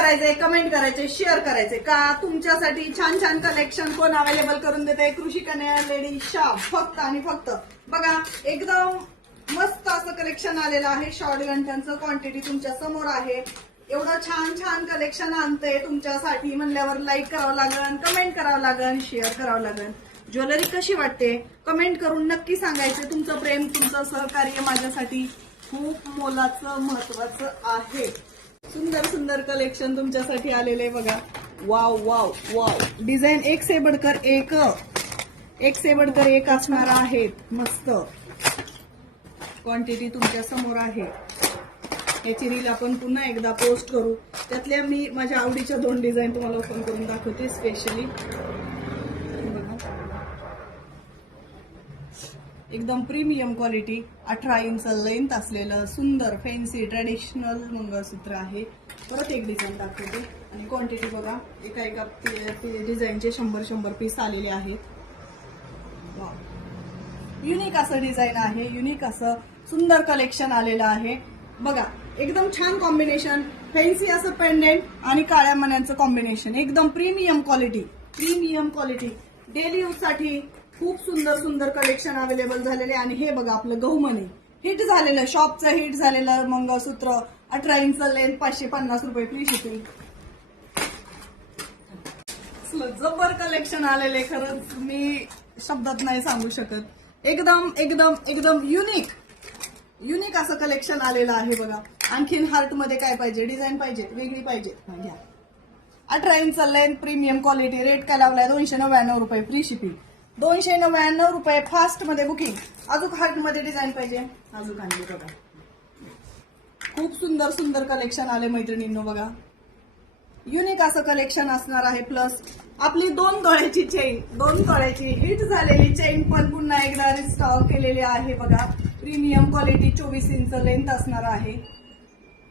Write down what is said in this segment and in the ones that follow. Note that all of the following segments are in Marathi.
करायचंय, कमेंट करायचे, शेअर करायचे का तुमच्यासाठी छान छान कलेक्शन कोण अवेलेबल करून देते. कृषी कन्या लेडी शॉप फक्त आणि फक्त बघा एकदम मस्त असं कलेक्शन आलेलं आहे. शॉर्ट गंठनचं क्वांटिटी तुमच्या समोर आहे. एवढं छान छान कलेक्शन आणतंय तुमच्यासाठी म्हणल्यावर लाईक करावं लागेल, कमेंट करावं लागेल, शेअर करावं लागेल. ज्वेलरी कशी वाटते कमेंट करून नक्की सांगायचे. तुमचं प्रेम, तुमचं सहकार्य माझ्यासाठी खूप मोलाचं महत्वाचं आहे. सुंदर सुंदर कलेक्शन तुमच्यासाठी आलेले बघा. वाव वाव वाव, डिझाईन एक से बढ़कर एक असणार आहेत. मस्त क्वांटिटी तुमच्या समोर आहे. याची रील आपण पुन्हा एकदा पोस्ट करू. त्यातल्या मी माझ्या आवडीच्या 2 डिझाईन तुम्हाला ओपन करून दाखवते स्पेशली. एकदम प्रीमियम क्वालिटी, 18 इंच लेंथ असलेलं सुंदर फॅन्सी ट्रेडिशनल मंगळसूत्र आहे. परत एक डिझाईन दाखवते आणि क्वांटिटी बघा. एका डिझाईनचे 100 पीस आलेले आहेत. युनिक असं डिझाईन आहे, युनिक असं सुंदर कलेक्शन आलेलं आहे बघा. एकदम छान कॉम्बिनेशन, फॅन्सी असं पेंडेंट आणि काळ्या मण्यांचं कॉम्बिनेशन. एकदम प्रीमियम क्वालिटी डेली यूज साठी खूप सुंदर सुंदर कलेक्शन अवेलेबल झालेले. आणि हे बघा आपलं गहुमणी हिट झालेलं, शॉपचं हिट झालेलं मंगळसूत्र, 18 इंच लेंथ, 550 रुपये फ्री शिपिंग. जबर कलेक्शन आलेले, खरंच मी शब्दात नाही सांगू शकत. एकदम एकदम एकदम युनिक असं कलेक्शन आलेलं आहे बघा. आणखीन हार्ट मध्ये काय पाहिजे, डिझाईन पाहिजे, वेगळी पाहिजे घ्या. 18 inch length, premium quality. Rate काय लावलाय 299 रुपये फ्री शिपिंग. 299 रुपये फास्ट मध्ये बुकिंग. अजून हार्ट मध्ये डिझाईन पाहिजे अजून आणली बघा. खूप सुंदर सुंदर कलेक्शन आले मैत्रिणींनो बघा. युनिक असं कलेक्शन असणार आहे. प्लस आपली 2 तोळ्याची चेन, 2 तोळ्याची हिट झालेली चेन पण पुन्हा एकदा रिस्टॉक केलेली आहे बघा. प्रीमियम क्वालिटी, 24 इंच लेंथ असणार आहे.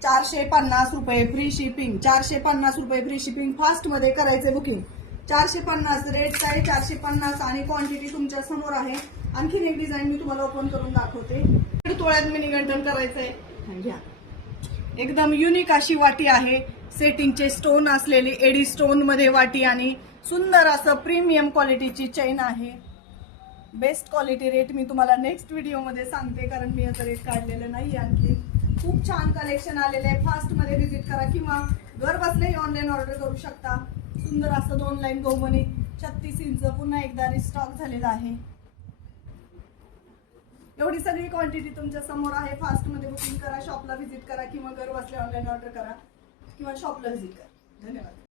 450 रुपये फ्री शिपिंग. 450 रुपये फ्री शिपिंग. फास्ट मध्ये करायचे बुकिंग. 450 रेट काय 450 आणि क्वांटिटी तुमच्या समोर आहे. आणखीन एक डिझाईन मी तुम्हाला ओपन करून दाखवते. 1.5 तोळ्यात मिनी गंठन करायचंय घ्या. एकदम युनिक अशी वाटी आहे. सेटिंगचे स्टोन असलेली एडी स्टोन मध्ये वाटी आणि सुंदर असं प्रीमियम क्वालिटीची चेन आहे. Best quality. रेट मी तुम्हाला नेक्स्ट व्हिडिओ मध्ये सांगते कारण मी याचा रेट काढलेलं नाही. आणखी खूप छान कलेक्शन आलेलं आहे. फास्ट मध्ये व्हिजिट करा किंवा घर बसल्याही ऑनलाईन ऑर्डर करू शकता. सुंदर असं 2 लाईन गहुमणी, 36 इंच पुन्हा एकदा रिस्टॉक झालेला आहे. एवढी सगळी क्वांटिटी तुमच्या समोर आहे. फास्ट मध्ये बुकिंग करा, शॉपला व्हिजिट करा किंवा घर बसल्या ऑनलाईन ऑर्डर करा किंवा शॉपला व्हिजिट करा. धन्यवाद.